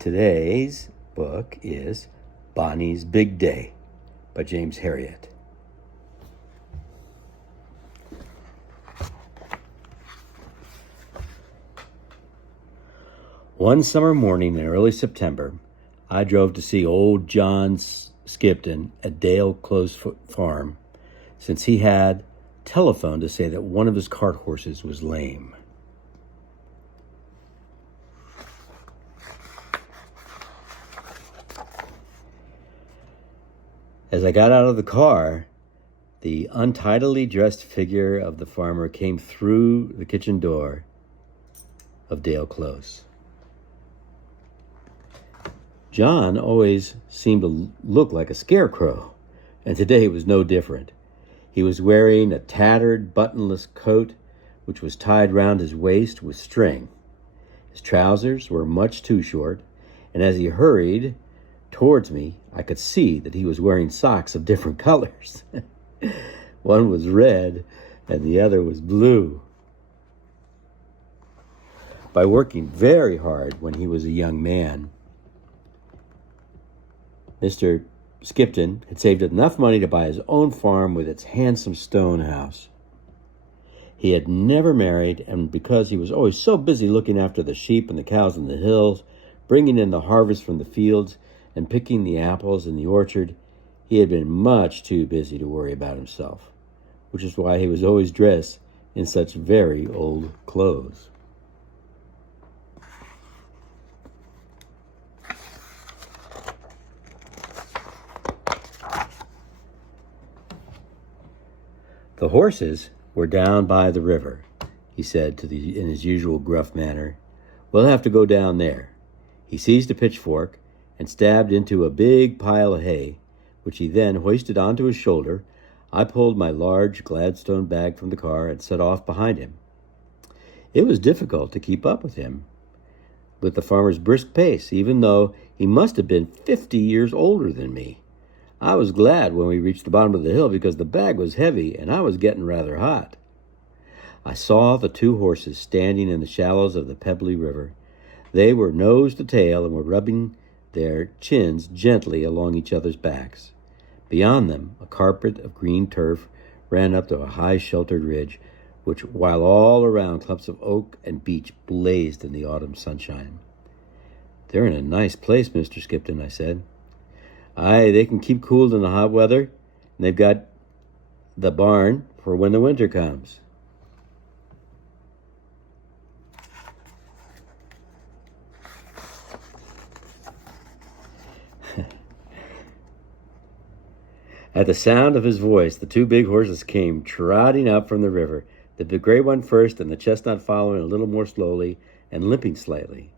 Today's book is Bonny's Big Day by James Herriot. One summer morning in early September, I drove to see old John Skipton at Dale Close Farm, since he had telephoned to say that one of his cart horses was lame. As I got out of the car, the untidily dressed figure of the farmer came through the kitchen door of Dale Close. John always seemed to look like a scarecrow, and today was no different. He was wearing a tattered, buttonless coat, which was tied round his waist with string. His trousers were much too short, and as he hurried towards me, I could see that he was wearing socks of different colors. One was red, and the other was blue. By working very hard when he was a young man, Mr. Skipton had saved enough money to buy his own farm with its handsome stone house. He had never married, and because he was always so busy looking after the sheep and the cows in the hills, bringing in the harvest from the fields, and picking the apples in the orchard, he had been much too busy to worry about himself, which is why he was always dressed in such very old clothes. The horses were down by the river, he said in his usual gruff manner. We'll have to go down there. He seized a pitchfork and stabbed into a big pile of hay, which he then hoisted onto his shoulder. I pulled my large Gladstone bag from the car and set off behind him. It was difficult to keep up with him, with the farmer's brisk pace, even though he must have been 50 years older than me. I was glad when we reached the bottom of the hill because the bag was heavy and I was getting rather hot. I saw the two horses standing in the shallows of the pebbly river. They were nose to tail and were rubbing their chins gently along each other's backs. Beyond them, a carpet of green turf ran up to a high sheltered ridge, while all around clumps of oak and beech blazed in the autumn sunshine. They're in a nice place, Mr. Skipton, I said. Aye, they can keep cool in the hot weather, and they've got the barn for when the winter comes. At the sound of his voice, the two big horses came trotting up from the river, the gray one first and the chestnut following a little more slowly and limping slightly.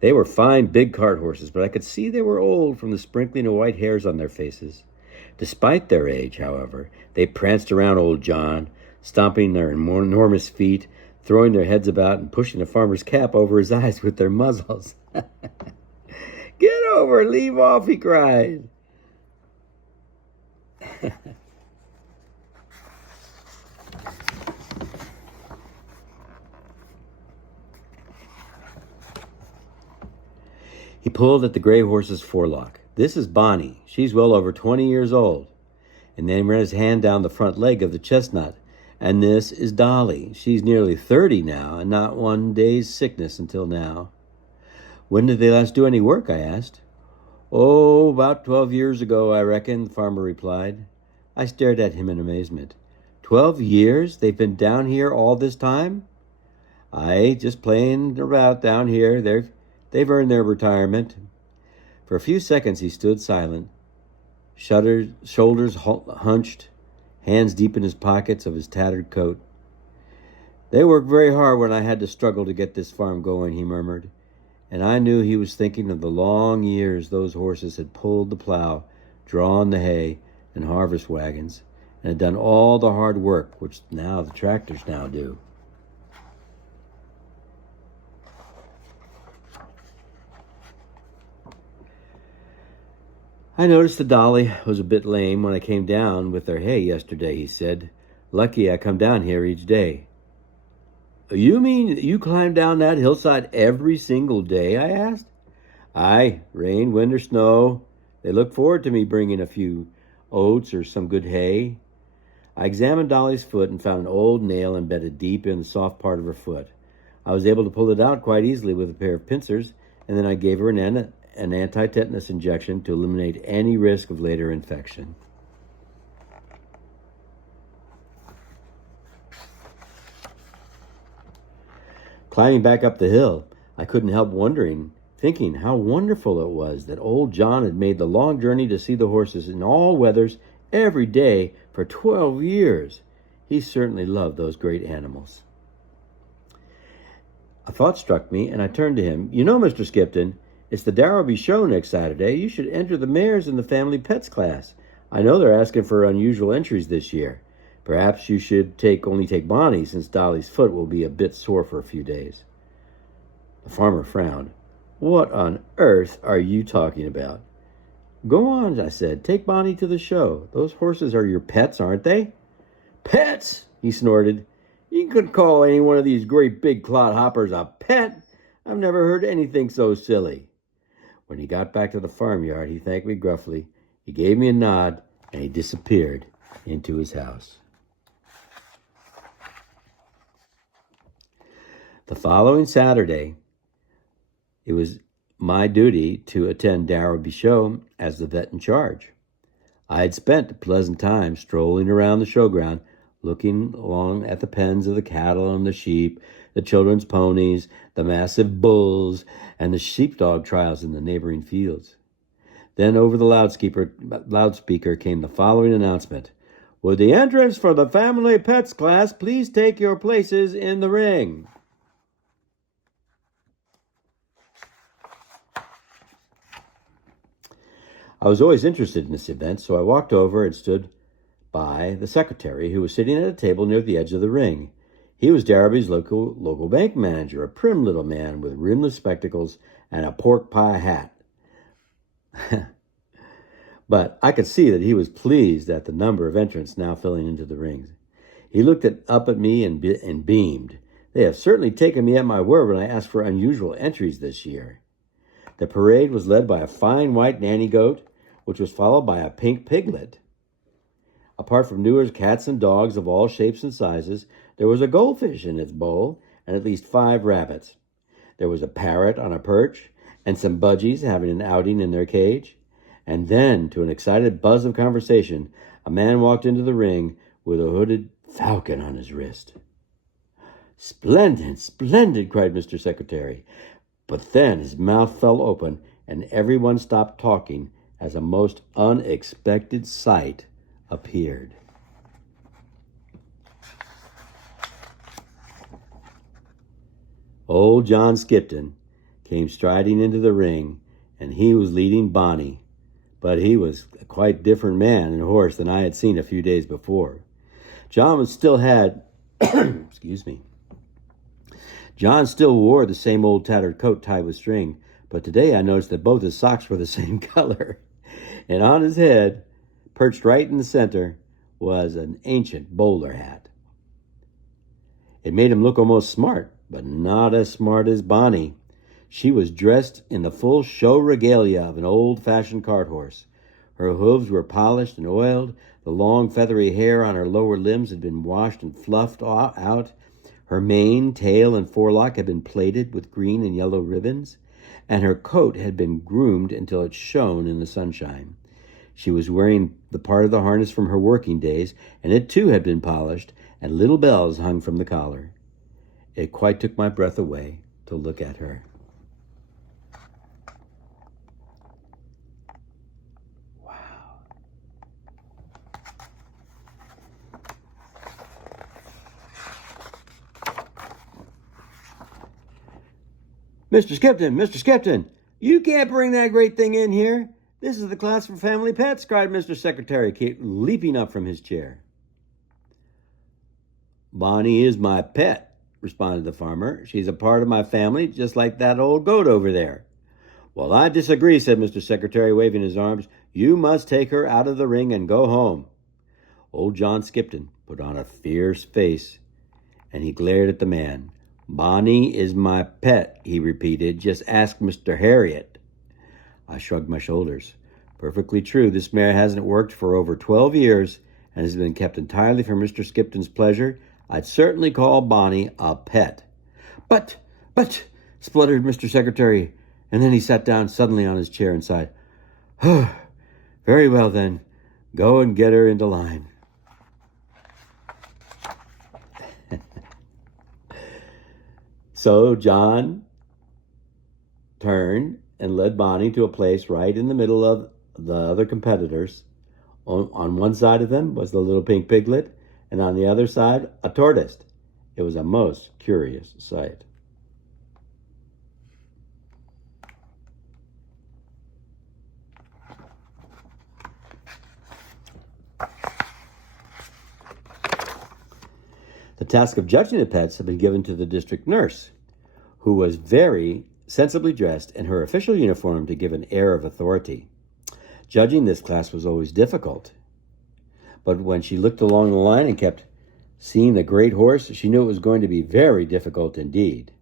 They were fine big cart horses, but I could see they were old from the sprinkling of white hairs on their faces. Despite their age, however, they pranced around old John, stomping their enormous feet, throwing their heads about and pushing the farmer's cap over his eyes with their muzzles. Get over, leave off, he cried. He pulled at the gray horse's forelock. This is Bonny. She's well over 20 years old. And then ran his hand down the front leg of the chestnut. And this is Dolly. She's nearly 30 now, and not one day's sickness until now. When did they last do any work? I asked. Oh, about 12 years ago, I reckon, the farmer replied. I stared at him in amazement. 12 years? They've been down here all this time? Aye, just playing about down here. They've earned their retirement. For a few seconds he stood silent, shoulders hunched, hands deep in his pockets of his tattered coat. They worked very hard when I had to struggle to get this farm going, he murmured, and I knew he was thinking of the long years those horses had pulled the plow, drawn the hay and harvest wagons, and had done all the hard work which now the tractors now do. I noticed that Dolly was a bit lame when I came down with their hay yesterday, he said. Lucky I come down here each day. You mean you climb down that hillside every single day? I asked. Aye, rain, wind, or snow. They look forward to me bringing a few oats or some good hay. I examined Dolly's foot and found an old nail embedded deep in the soft part of her foot. I was able to pull it out quite easily with a pair of pincers, and then I gave her an anti-tetanus injection to eliminate any risk of later infection. Climbing back up the hill, I couldn't help thinking how wonderful it was that old John had made the long journey to see the horses in all weathers every day for 12 years. He certainly loved those great animals. A thought struck me, and I turned to him. You know, Mr. Skipton, it's the Darrowby show next Saturday. You should enter the mares in the family pets class. I know they're asking for unusual entries this year. Perhaps you should only take Bonny, since Dolly's foot will be a bit sore for a few days. The farmer frowned. What on earth are you talking about? Go on, I said. Take Bonny to the show. Those horses are your pets, aren't they? Pets, he snorted. You could call any one of these great big clodhoppers a pet. I've never heard anything so silly. When he got back to the farmyard, he thanked me gruffly. He gave me a nod, and he disappeared into his house. The following Saturday, it was my duty to attend Darrowby show as the vet in charge. I had spent a pleasant time strolling around the showground, looking along at the pens of the cattle and the sheep, the children's ponies, the massive bulls, and the sheepdog trials in the neighboring fields. Then over the loudspeaker came the following announcement. Would the entrants for the family pets class please take your places in the ring? I was always interested in this event, so I walked over and stood by the secretary, who was sitting at a table near the edge of the ring. He was Darrowby's local bank manager, a prim little man with rimless spectacles and a pork pie hat. But I could see that he was pleased at the number of entrants now filling into the rings. He looked up at me and beamed. They have certainly taken me at my word when I asked for unusual entries this year. The parade was led by a fine white nanny goat, which was followed by a pink piglet. Apart from numerous cats and dogs of all shapes and sizes, there was a goldfish in its bowl and at least 5 rabbits. There was a parrot on a perch and some budgies having an outing in their cage. And then, to an excited buzz of conversation, a man walked into the ring with a hooded falcon on his wrist. Splendid, splendid, cried Mr. Secretary. But then his mouth fell open and everyone stopped talking as a most unexpected sight appeared. Old John Skipton came striding into the ring, and he was leading Bonny, but he was a quite different man and horse than I had seen a few days before. John still wore the same old tattered coat tied with string, but today I noticed that both his socks were the same color, and on his head, perched right in the center, was an ancient bowler hat. It made him look almost smart, but not as smart as Bonny. She was dressed in the full show regalia of an old-fashioned cart horse. Her hooves were polished and oiled, the long feathery hair on her lower limbs had been washed and fluffed out, her mane, tail, and forelock had been plaited with green and yellow ribbons, and her coat had been groomed until it shone in the sunshine. She was wearing the part of the harness from her working days, and it too had been polished, and little bells hung from the collar. It quite took my breath away to look at her. Wow. Mr. Skipton, you can't bring that great thing in here. This is the class for family pets, cried Mr. Secretary, leaping up from his chair. Bonny is my pet, responded the farmer. She's a part of my family, just like that old goat over there. Well, I disagree, said Mr. Secretary, waving his arms. You must take her out of the ring and go home. Old John Skipton put on a fierce face, and he glared at the man. Bonny is my pet, he repeated. Just ask Mr. Herriot. I shrugged my shoulders. Perfectly true. This mare hasn't worked for over 12 years and has been kept entirely for Mr. Skipton's pleasure. I'd certainly call Bonny a pet. But, spluttered Mr. Secretary, and then he sat down suddenly on his chair and sighed. Very well, then. Go and get her into line. So John turned and led Bonny to a place right in the middle of the other competitors. On one side of them was the little pink piglet, and on the other side, a tortoise. It was a most curious sight. The task of judging the pets had been given to the district nurse, who was very sensibly dressed in her official uniform to give an air of authority. Judging this class was always difficult, but when she looked along the line and kept seeing the great horse, she knew it was going to be very difficult indeed.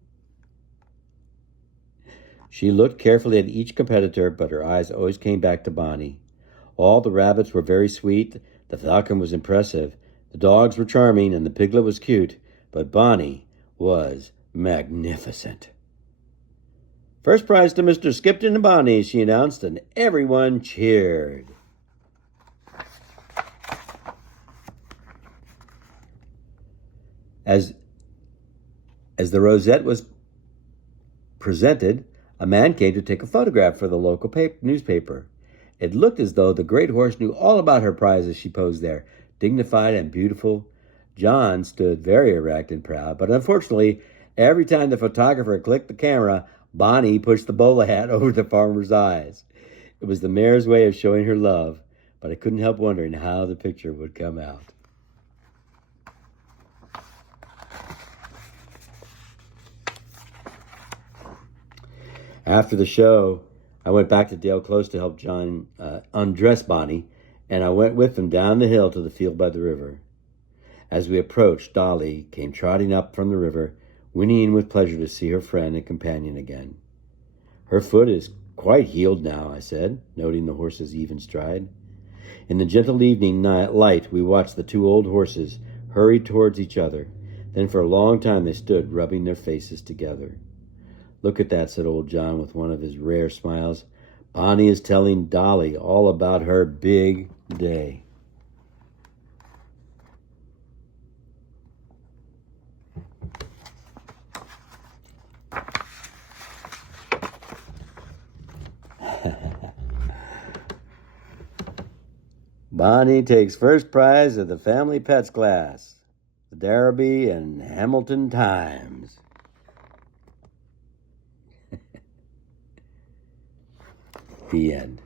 She looked carefully at each competitor, but her eyes always came back to Bonny. All the rabbits were very sweet, the falcon was impressive, the dogs were charming, and the piglet was cute, but Bonny was magnificent. First prize to Mr. Skipton and Bonny, she announced, and everyone cheered. As the rosette was presented, a man came to take a photograph for the local newspaper. It looked as though the great horse knew all about her prize as she posed there, dignified and beautiful. John stood very erect and proud, but unfortunately, every time the photographer clicked the camera, Bonny pushed the bowler hat over the farmer's eyes. It was the mare's way of showing her love, but I couldn't help wondering how the picture would come out. After the show, I went back to Dale Close to help John undress Bonny, and I went with them down the hill to the field by the river. As we approached, Dolly came trotting up from the river, whinnying with pleasure to see her friend and companion again. Her foot is quite healed now, I said, noting the horse's even stride. In the gentle evening light, we watched the two old horses hurry towards each other. Then for a long time they stood, rubbing their faces together. Look at that, said old John with one of his rare smiles. Bonny is telling Dolly all about her big day. Bonny takes first prize of the family pets class, the Derby and Hamilton Times. The end.